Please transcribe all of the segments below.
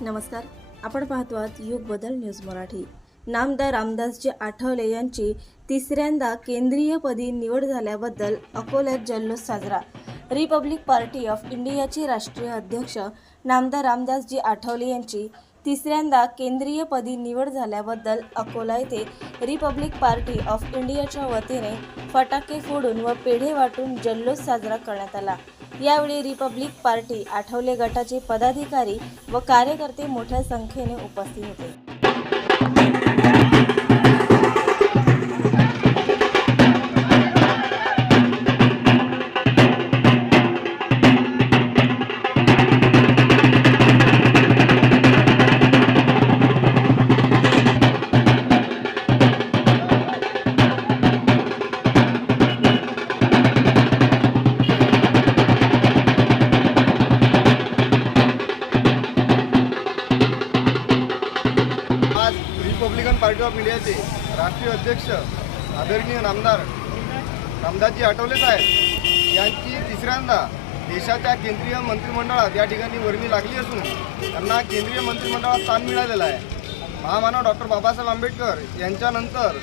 नमस्कार. आपण पाहतो आहात युग बदल न्यूज मराठी. नामदार रामदासजी आठवले यांची तिसऱ्यांदा केंद्रीयपदी निवड झाल्याबद्दल अकोल्यात जल्लोष साजरा. रिपब्लिक पार्टी ऑफ इंडियाचे राष्ट्रीय अध्यक्ष नामदार रामदासजी आठवले यांची तिसऱ्यांदा केंद्रीयपदी निवड झाल्याबद्दल अकोला येथे रिपब्लिक पार्टी ऑफ इंडियाच्या वतीने फटाके फोडून व पेढे वाटून जल्लोष साजरा करण्यात आला. यावेळी रिपब्लिक पार्टी आठवले गटाचे पदाधिकारी व कार्यकर्ते मोठ्या संख्येने उपस्थित होते. रिपब्लिकन पार्टी ऑफ इंडियाचे राष्ट्रीय अध्यक्ष आदरणीय नामदार रामदासजी आठवले साहेब यांची तिसऱ्यांदा देशाच्या केंद्रीय मंत्रिमंडळात या ठिकाणी वर्णी लागली असून त्यांना केंद्रीय मंत्रिमंडळात स्थान मिळालेलं आहे. महामानव डॉक्टर बाबासाहेब आंबेडकर यांच्यानंतर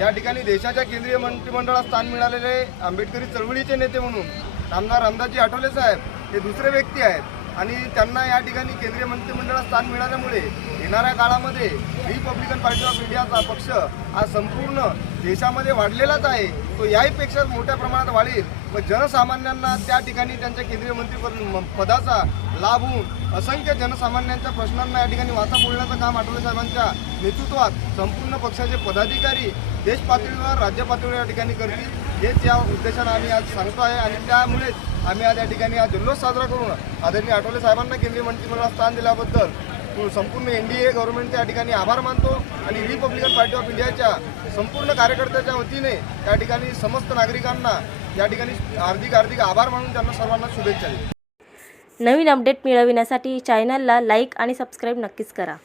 या ठिकाणी देशाच्या केंद्रीय मंत्रिमंडळात स्थान मिळालेले आंबेडकरी चळवळीचे नेते म्हणून आमदार रामदासजी आठवले साहेब हे दुसरे व्यक्ती आहेत. आणि त्यांना या ठिकाणी केंद्रीय मंत्रिमंडळात स्थान मिळाल्यामुळे येणाऱ्या काळामध्ये रिपब्लिकन पार्टी ऑफ इंडियाचा पक्ष हा संपूर्ण देशामध्ये वाढलेलाच आहे. तो याहीपेक्षा मोठ्या प्रमाणात वाढेल व जनसामान्यांना त्या ठिकाणी त्यांच्या केंद्रीय मंत्रीपद म- पदाचा लाभ होऊन असंख्य जनसामान्यांच्या प्रश्नांना या ठिकाणी वाचा बोलण्याचं काम आठवले साहेबांच्या नेतृत्वात संपूर्ण पक्षाचे पदाधिकारी देश पातळीवर राज्य पातळीवर या ठिकाणी करतील. हेच या उद्देशानं आम्ही आज सांगतो आहे आणि त्यामुळेच आम्ही आज या ठिकाणी आज जल्लोष साजरा करून आदरणीय आठवले साहेबांना केंद्रीय मंत्रिमंडळात स्थान दिल्याबद्दल संपूर्ण एन डी ए गव्हर्नमेंटचे या ठिकाणी आभार मानतो आणि रिपब्लिकन पार्टी ऑफ इंडियाच्या संपूर्ण कार्यकर्त्याच्या वतीने या ठिकाणी समस्त नागरिकांना या ठिकाणी हार्दिक हार्दिक आभार मानून त्यांना सर्वांना शुभेच्छा नवीन अपडेट मिळविण्यासाठी चॅनलला लाईक आणि सबस्क्राईब नक्कीच करा.